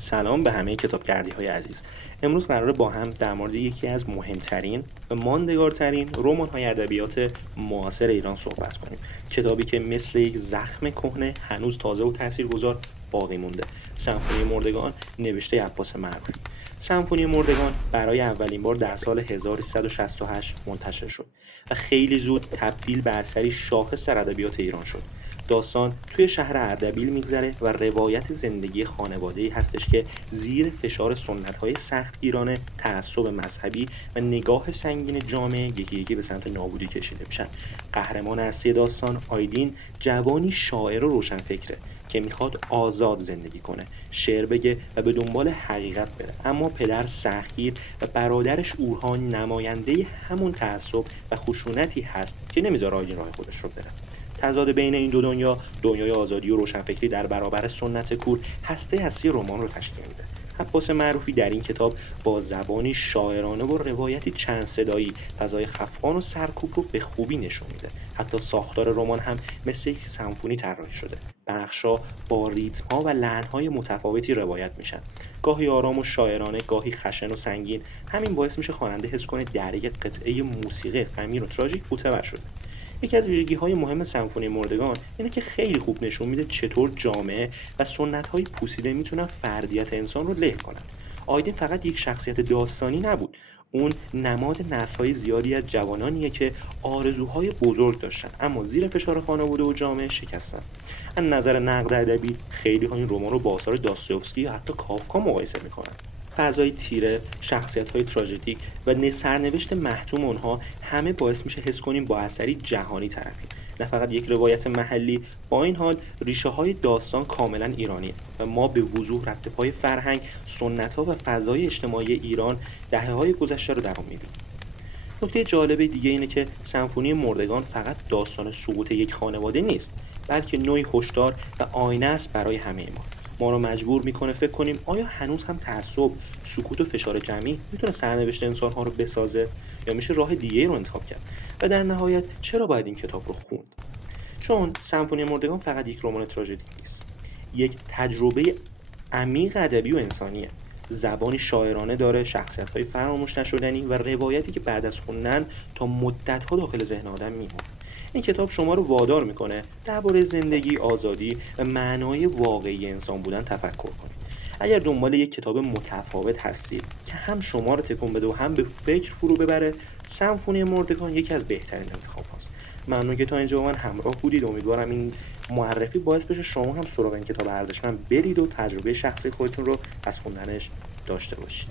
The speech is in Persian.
سلام به همه کتابگردی‌های عزیز. امروز قراره با هم در مورد یکی از مهمترین و ماندگارترین رمان‌های ادبیات معاصر ایران صحبت کنیم. کتابی که مثل یک زخم کهنه هنوز تازه و تاثیرگذار باقی مونده. سمفونی مردگان نوشته عباس معروفی. سمفونی مردگان برای اولین بار در سال 1368 منتشر شد و خیلی زود تبدیل به اثری شاخص در ادبیات ایران شد. داستان توی شهر اردبیل میگذره و روایت زندگی خانواده‌ای هستش که زیر فشار سنت‌های سختگیرانه، تعصب مذهبی و نگاه سنگین جامعه یکی یکی به سمت نابودی کشیده میشن. قهرمان اصلی داستان آیدین جوانی شاعر و روشنفکره که میخواد آزاد زندگی کنه، شعر بگه و به دنبال حقیقت بره، اما پدر سختگیر و برادرش اورهان نماینده همون تعصب و خشونتی هست که نمیذاره آیدین راه خودش رو بره. تضاد بین این دو دنیا، دنیای آزادی و روشنفکری در برابر سنت کور، هسته اصلی رمان رو تشکیل میده. عباس معروفی در این کتاب با زبانی شاعرانه و روایتی چند صدایی فضای خفقان و سرکوب رو به خوبی نشون میده. حتی ساختار رمان هم مثل یک سمفونی طراحی شده. بخش‌ها با ریتم‌ها و لحن‌های متفاوتی روایت میشن. گاهی آرام و شاعرانه، گاهی خشن و سنگین. همین باعث میشه خواننده حس کنه در یک قطعه موسیقی غمگین و تراژیک غوطه‌ور شده. یکی از ویژگی‌های مهم سمفونی مردگان اینه که خیلی خوب نشون میده چطور جامعه و سنت‌های پوسیده میتونن فردیت انسان رو له کنن. آیدین فقط یک شخصیت داستانی نبود، اون نماد نسل‌های زیادی از جوانانیه که آرزوهای بزرگ داشتن اما زیر فشار خانواده و جامعه شکستن. از نظر نقد ادبی خیلی‌ها این رمان رو با آثار داستایوفسکی یا حتی کافکا مقایسه می‌کنن. فضای تیره، شخصیت‌های تراژدیک و سرنوشت محتوم اونها همه باعث میشه حس کنیم با اثری جهانی طرفیم، نه فقط یک روایت محلی. با این حال ریشه‌های داستان کاملا ایرانیه و ما به وضوح رفت پای فرهنگ، سنت‌ها و فضای اجتماعی ایران دهه‌های گذشته رو در اون می‌بینیم. نکته جالب دیگه اینه که سمفونی مردگان فقط داستان سقوط یک خانواده نیست، بلکه نوعی هشدار و آینه است برای همه ما رو مجبور میکنه فکر کنیم آیا هنوز هم تعصب، سکوت و فشار جمعی میتونه سرنوشت انسان‌ها رو بسازه یا میشه راه دیگه رو انتخاب کرد؟ و در نهایت چرا باید این کتاب رو خوند؟ چون سمفونی مردگان فقط یک رمان تراژدی نیست، یک تجربه عمیق ادبی و انسانیه. زبانی شاعرانه داره، شخصیت‌های فراموش نشدنی و روایتی که بعد از خوندن تا مدت‌ها داخل ذهن آدم میمونه. این کتاب شما رو وادار میکنه درباره زندگی، آزادی و معنای واقعی انسان بودن تفکر کنید. اگر دنبال یک کتاب متفاوت هستید که هم شما رو تکون بده و هم به فکر فرو ببره، سمفونی مردگان یکی از بهترین انتخاب هاست. ممنون که تا اینجا با من همراه بودید. امیدوارم این معرفی باعث بشه شما هم سراغ این کتاب ارزشمند برید و تجربه شخصی خودتون رو از خوندنش داشته باشید.